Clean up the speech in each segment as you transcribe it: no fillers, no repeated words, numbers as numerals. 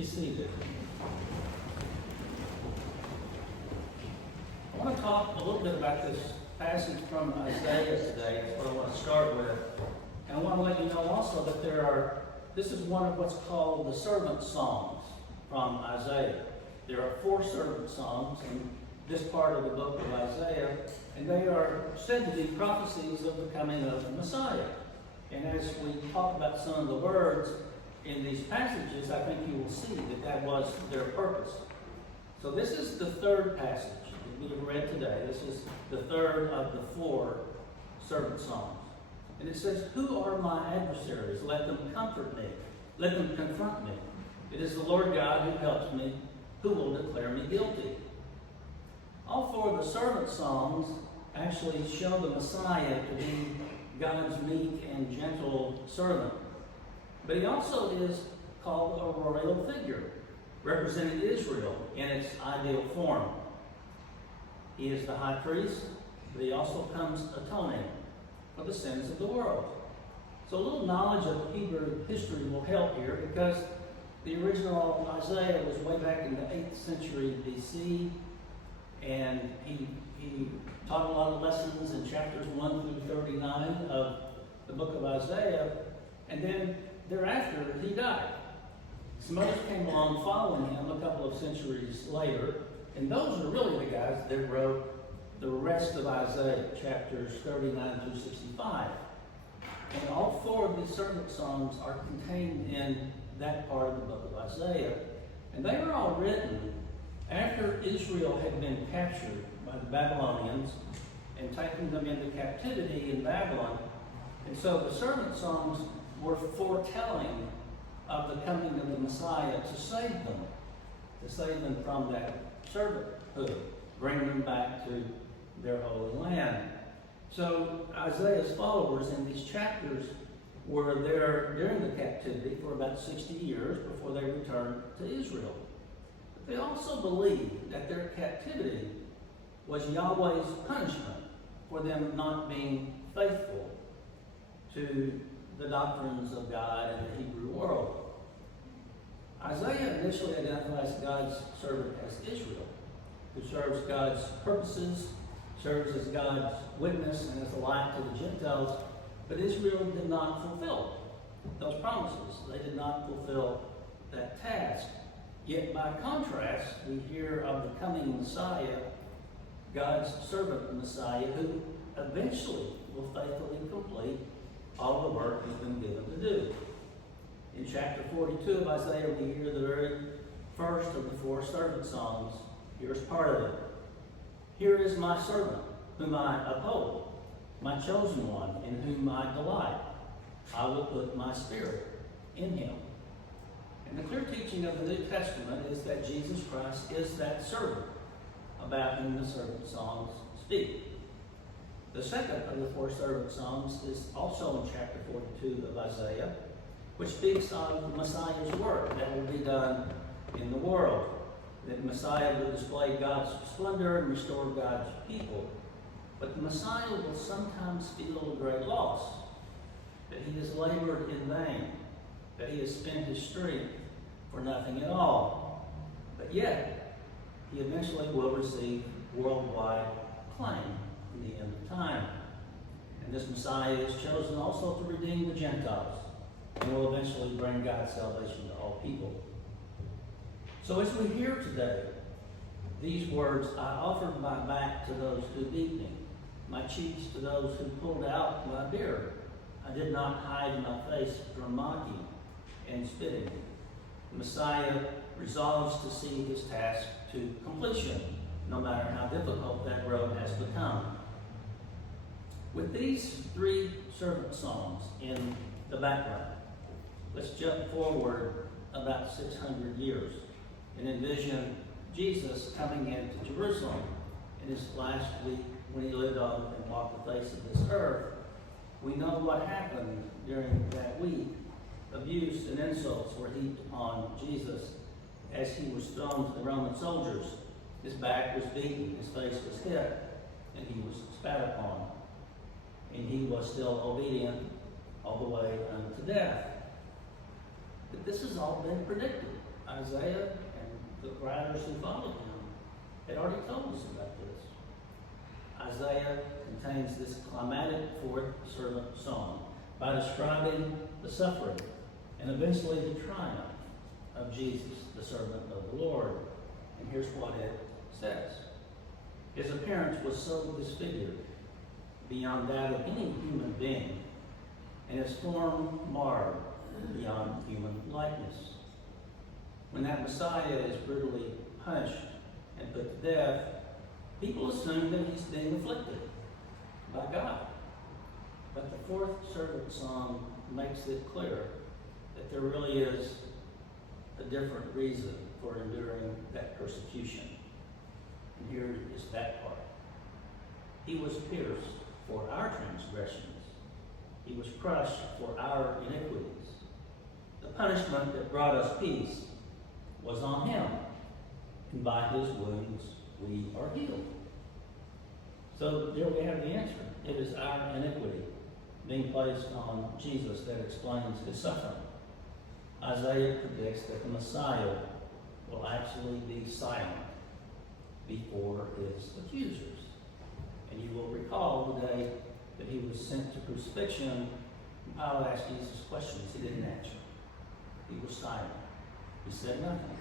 be seated. I want to talk a little bit about this passage from Isaiah today. That's what I want to start with. And I want to let you know also that this is one of what's called the servant songs from Isaiah. There are 4 servant songs in this part of the book of Isaiah, and they are said to be prophecies of the coming of the Messiah. And as we talk about some of the words in these passages, I think you will see that that was their purpose. So this is the 3rd passage that we have read today. This is the 3rd of the 4 servant songs. And it says, "Who are my adversaries? Let them comfort me. Let them confront me. It is the Lord God who helps me. Who will declare me guilty?" All 4 of the servant songs actually show the Messiah to be God's meek and gentle servant. But he also is called a royal figure, representing Israel in its ideal form. He is the high priest, but he also comes atoning for the sins of the world. So a little knowledge of Hebrew history will help here, because the original Isaiah was way back in the 8th century BC, and he taught a lot of lessons in chapters 1 through 39 of the book of Isaiah, and then thereafter he died. Some others came along following him a couple of centuries later, and those are really the guys that wrote the rest of Isaiah, chapters 39 through 65. And all 4 of these servant songs are contained in that part of the book of Isaiah. And they were all written after Israel had been captured by the Babylonians and taking them into captivity in Babylon. And so the servant songs were foretelling of the coming of the Messiah to save them from that servanthood, bring them back to their holy land. So Isaiah's followers in these chapters were there during the captivity for about 60 years before they returned to Israel. But they also believed that their captivity was Yahweh's punishment for them not being faithful to the doctrines of God and the Hebrew world. Isaiah initially identifies God's servant as Israel, who serves God's purposes, serves as God's witness and as a light to the Gentiles, but Israel did not fulfill those promises. They did not fulfill that task. Yet by contrast, we hear of the coming Messiah, God's servant Messiah, who eventually will faithfully complete all the work he's been given to do. In chapter 42 of Isaiah, we hear the very first of the 4 servant songs. Here's part of it. "Here is my servant, whom I uphold, my chosen one, in whom I delight. I will put my spirit in him." And the clear teaching of the New Testament is that Jesus Christ is that servant about whom the servant songs speak. The second of the 4 servant songs is also in chapter 42 of Isaiah, which speaks of the Messiah's work that will be done in the world. That Messiah will display God's splendor and restore God's people. But the Messiah will sometimes feel a great loss, that he has labored in vain, that he has spent his strength for nothing at all. But yet, he eventually will receive worldwide acclaim in the end of time. And this Messiah is chosen also to redeem the Gentiles, and will eventually bring God's salvation to all people. So as we hear today, these words, "I offered my back to those who beat me, my cheeks to those who pulled out my beard. I did not hide my face from mocking and spitting." The Messiah resolves to see his task to completion, no matter how difficult that road has become. With these 3 servant songs in the background, let's jump forward about 600 years and envision Jesus coming into Jerusalem in his last week when he lived on and walked the face of this earth. We know what happened during that week. Abuse and insults were heaped upon Jesus as he was thrown to the Roman soldiers. His back was beaten, his face was hit, and he was spat upon. And he was still obedient all the way unto death. But this has all been predicted. Isaiah and the writers who followed him had already told us about this. Isaiah contains this climatic fourth servant song by describing the suffering and eventually the triumph of Jesus, the servant of the Lord. And here's what it says. His appearance was so disfigured beyond that of any human being, and his form marred beyond human likeness. When that Messiah is brutally punished and put to death, people assume that he's being afflicted by God. But the fourth servant song makes it clear that there really is a different reason for enduring that persecution. And here is that part. He was pierced for our transgressions. He was crushed for our iniquities. The punishment that brought us peace was on him, and by his wounds we are healed. So there we have the answer. It is our iniquity being placed on Jesus that explains his suffering. Isaiah predicts that the Messiah will actually be silent before his accusers. And you will recall the day that he was sent to crucifixion, Pilate asked Jesus questions. He didn't answer. He was silent. He said nothing.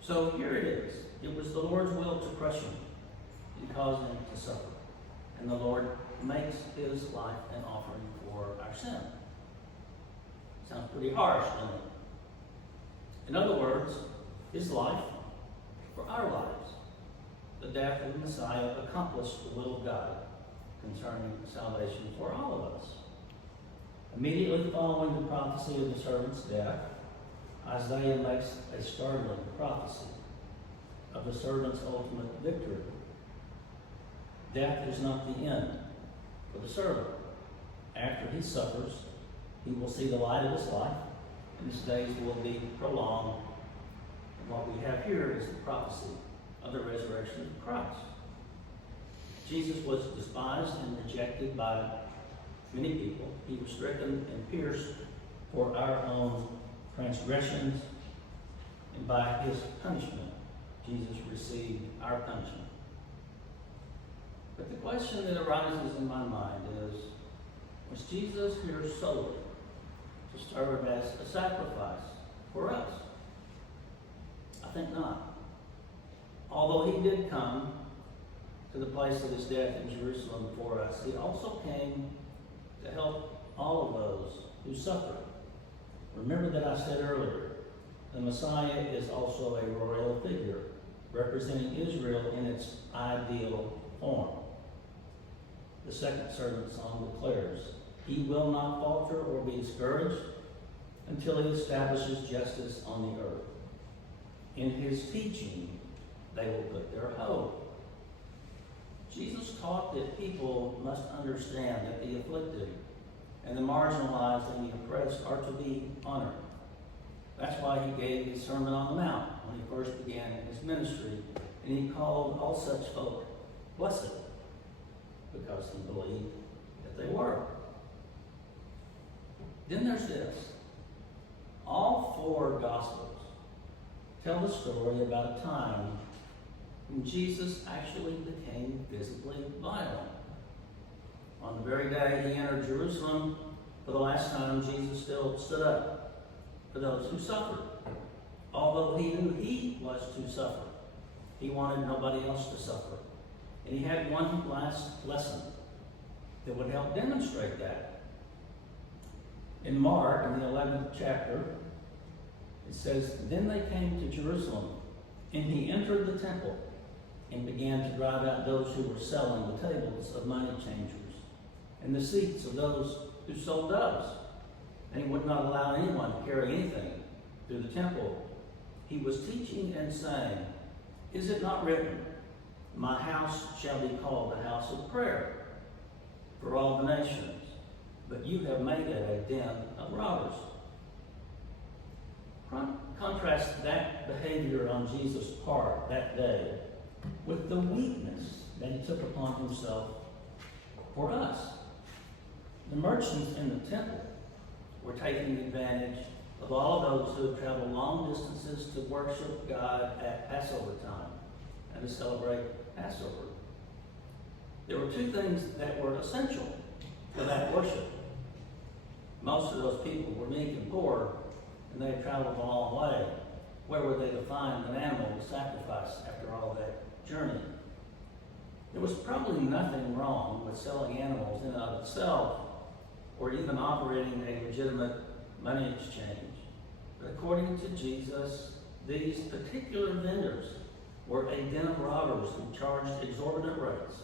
So here it is. It was the Lord's will to crush him and cause him to suffer. And the Lord makes his life an offering for our sin. Sounds pretty harsh, doesn't it? In other words, his life for our lives. The death of the Messiah accomplished the will of God concerning salvation for all of us. Immediately following the prophecy of the servant's death, Isaiah makes a startling prophecy of the servant's ultimate victory. Death is not the end for the servant. After he suffers, he will see the light of his life, and his days will be prolonged. And what we have here is the prophecy of the resurrection of Christ. Jesus was despised and rejected by many people. He was stricken and pierced for our own transgressions, and by his punishment, Jesus received our punishment. But the question that arises in my mind is, was Jesus here solely to serve as a sacrifice for us? I think not. Although he did come to the place of his death in Jerusalem for us, he also came to help all of those who suffer. Remember that I said earlier, the Messiah is also a royal figure, representing Israel in its ideal form. The second servant song declares, he will not falter or be discouraged until he establishes justice on the earth. In his teaching, they will put their hope. Jesus taught that people must understand that the afflicted and the marginalized and the oppressed are to be honored. That's why he gave his Sermon on the Mount when he first began his ministry, and he called all such folk blessed, because he believed that they were. Then there's this. All four Gospels tell the story about a time when Jesus actually became physically violent. On the very day he entered Jerusalem, for the last time, Jesus still stood up for those who suffered. Although he knew he was to suffer, he wanted nobody else to suffer. And he had one last lesson that would help demonstrate that. In Mark, in the 11th chapter, it says, then they came to Jerusalem, and he entered the temple and began to drive out those who were selling the tables of money changers and the seats of those who sold doves. And he would not allow anyone to carry anything through the temple. He was teaching and saying, is it not written, my house shall be called a house of prayer for all the nations, but you have made it a den of robbers. Contrast that behavior on Jesus' part that day with the weakness that he took upon himself for us. The merchants in the temple were taking advantage of all those who had traveled long distances to worship God at Passover time and to celebrate Passover. There were two things that were essential for that worship. Most of those people were meek and poor, and they had traveled a long way. Where were they to find an animal to sacrifice after all that journey? There was probably nothing wrong with selling animals in and of itself, or even operating a legitimate money exchange. But according to Jesus, these particular vendors were a den of robbers who charged exorbitant rates,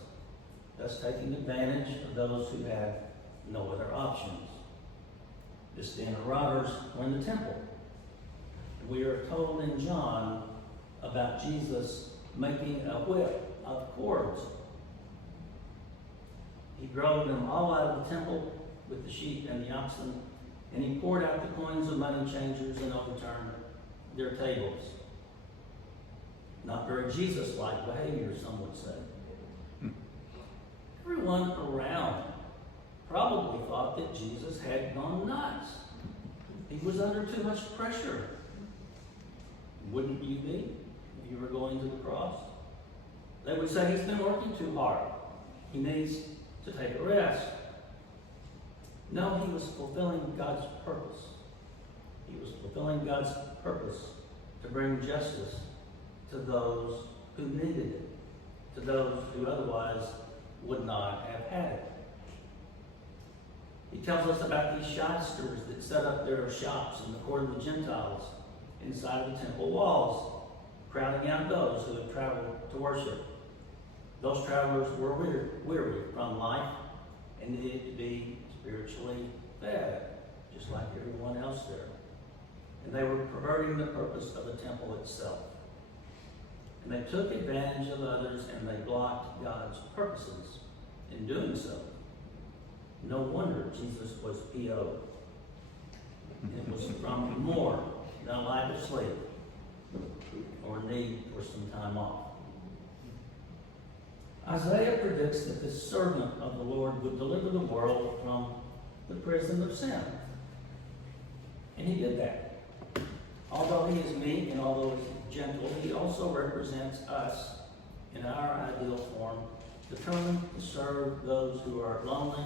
thus taking advantage of those who had no other options. This den of robbers were in the temple. We are told in John about Jesus making a whip of cords. He drove them all out of the temple with the sheep and the oxen, and he poured out the coins of money changers and overturned their tables. Not very Jesus-like behavior, some would say. Everyone around probably thought that Jesus had gone nuts. He was under too much pressure. Wouldn't you be if you were going to the cross? They would say he's been working too hard. He needs to take a rest. No, he was fulfilling God's purpose. He was fulfilling God's purpose to bring justice to those who needed it, to those who otherwise would not have had it. He tells us about these shysters that set up their shops in the court of the Gentiles inside of the temple walls, crowding out those who had traveled to worship. Those travelers were weary from life and needed to be spiritually fed, just like everyone else there. And they were perverting the purpose of the temple itself. And they took advantage of others and they blocked God's purposes in doing so. No wonder Jesus was PO'd. It was from more than a lack of sleep or need for some time off. Isaiah predicts that this servant of the Lord would deliver the world from the prison of sin. And he did that. Although he is meek and although he's gentle, he also represents us in our ideal form, determined to serve those who are lonely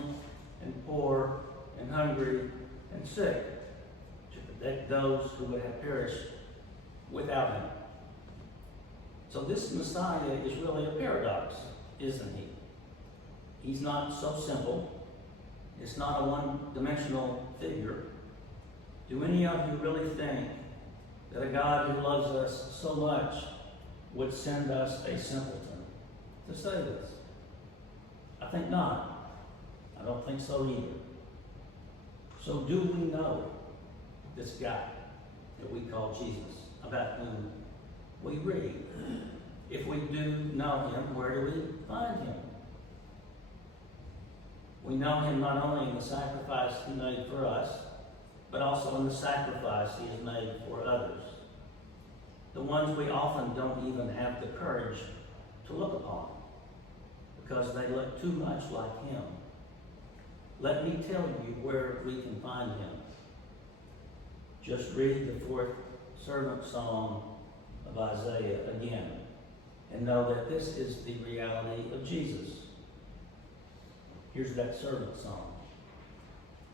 and poor and hungry and sick, to protect those who would have perished without him. So this Messiah is really a paradox, isn't he? He's not so simple. It's not a one-dimensional figure. Do any of you really think that a God who loves us so much would send us a simpleton to save us? I think not. I don't think so either. So do we know this guy that we call Jesus, about whom we read? If we do know him, where do we find him? We know him not only in the sacrifice he made for us, but also in the sacrifice he has made for others. The ones we often don't even have the courage to look upon because they look too much like him. Let me tell you where we can find him. Just read the fourth servant song of Isaiah again and know that this is the reality of Jesus. Here's that servant song.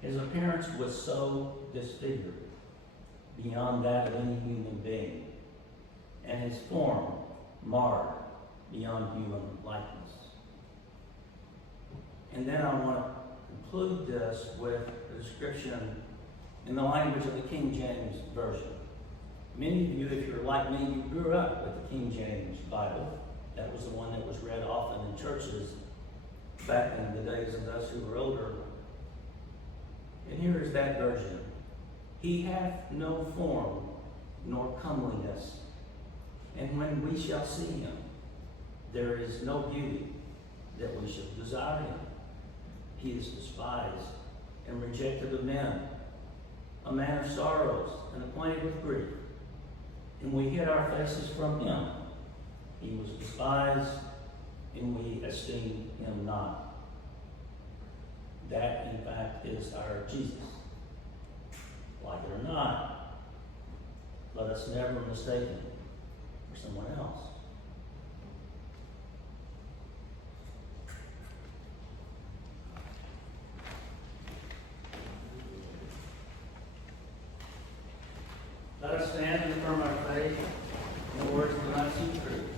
His appearance was so disfigured beyond that of any human being, and his form marred beyond human likeness. And then I want to conclude this with a description in the language of the King James Version. Many of you, if you're like me, you grew up with the King James Bible. That was the one that was read often in churches back in the days of us who were older. And here is that version. He hath no form nor comeliness, and when we shall see him, there is no beauty that we should desire him. He is despised and rejected of men, a man of sorrows and acquainted with grief. And we hid our faces from him. He was despised, and we esteemed him not. That, in fact, is our Jesus. Like it or not, Let us never mistake him for someone else. Let us stand and affirm our faith in the words of the Lord's truth.